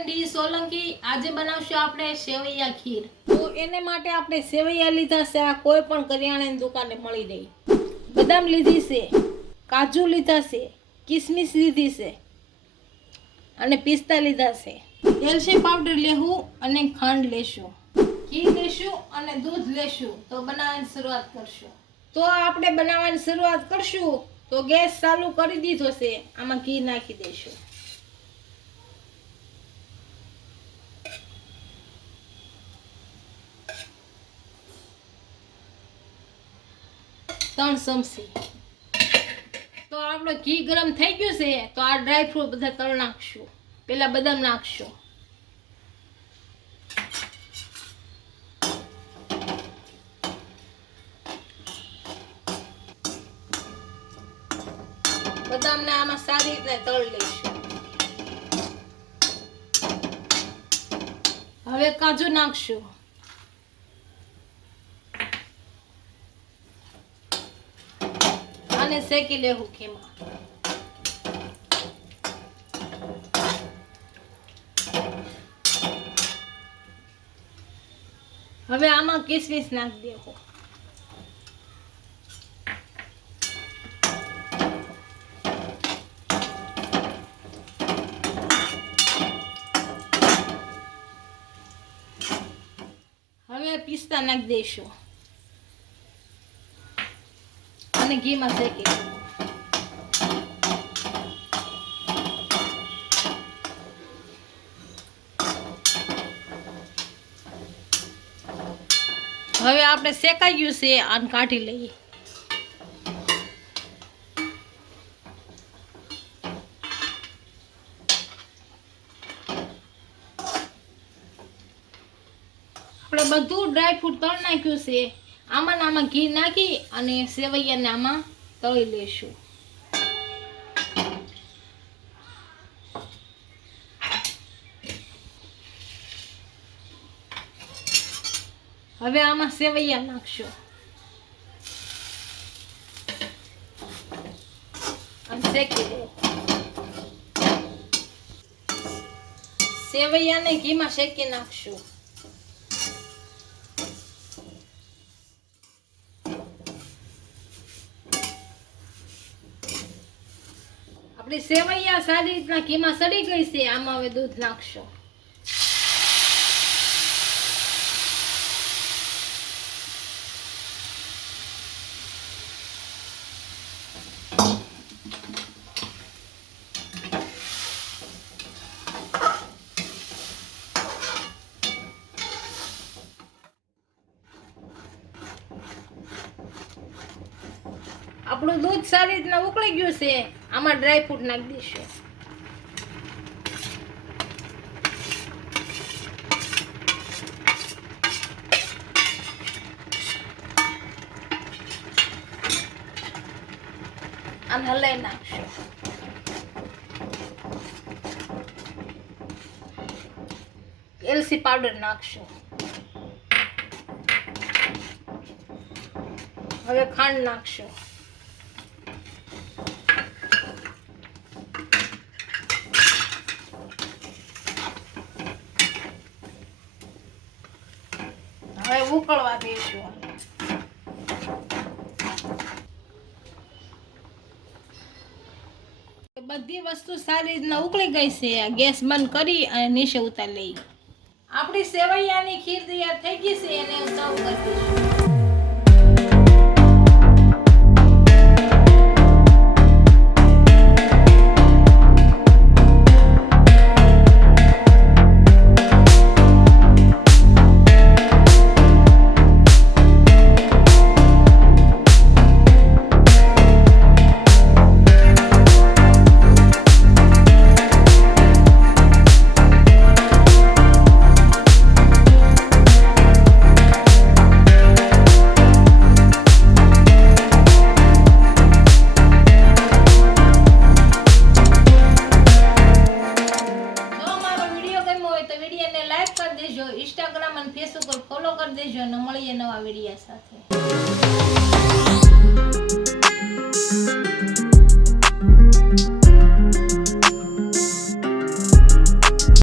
બેન ડી સોલંકી આજે બનાવશું આપણે સેવૈયા ખીર। તો એને માટે આપણે સેવૈયા લીધા છે, આ કોઈ પણ કરિયાણાની દુકાને મળી રહી। બદામ લીધી છે, કાજુ લીધા છે, કિસમિસ લીધી છે અને પિસ્તા લીધા છે। એલચી પાવડર લેવું અને ખાંડ લેશું, ઘી લેશું અને દૂધ લેશું। તો બનાવવાની શરૂઆત કરશું। તો આપણે બનાવવાની શરૂઆત કરશું તો ગેસ ચાલુ કરી દીધો છે, આમાં ઘી નાખી દઈશું। 3 ચમચી। તો આપણો ઘી ગરમ થઈ ગયું છે, તો આ ડ્રાય ફ્રૂટ બધા તળ નાખશું। પેલા બદામ નાખશું, બદામને આમાં સારી રીતે તળ લઈશું। હવે કાજુ નાખશું, અને શેકી લેવું ઘીમાં। હવે આમાં કિસમિસ નાખી દેવું, હવે પિસ્તા નાખી દઈશું અને ઘીમાં શેકી દેવું। હવે આપણે શેકાઈ ગયું છે, આને કાઢી લઈએ। આપણે બધું ડ્રાયફ્રૂટ તળ નાખ્યું છે, આમાં ઘી નાખી અને સેવૈયાને આમાં તળી લેશું। હવે આમાં સેવૈયા નાખશું અને શેકી દેવું। સેવૈયાને ઘીમાં શેકી નાખશું। આપણી સેવૈયા સારી રીતના ઘીમાં સડી ગઈ છે, આમાં હવે દૂધ નાખશું। આપણું દૂધ સારી રીતના ઉકળી ગયું છે, આમાં ડ્રાયફ્રૂટ નાખી દઈશું। અને હલાઈ નાખશું। એલચી પાવડર નાખશું। હવે ખાંડ નાખશું। હવે ઉકળવા દઈશું। બધી વસ્તુ સારી રીતના ઉકળી ગઈ છે, ગેસ બંધ કરી અને નીચે ઉતારી લઈ। આપણી સેવૈયાની ખીર તૈયાર થઈ ગઈ છે, એને સર્વ કરી દઈશું। ઇન્સ્ટાગ્રામ અને ફેસબુક પર ફોલો કરી દેજો અને મળીએ નવા વિડીયો સાથે।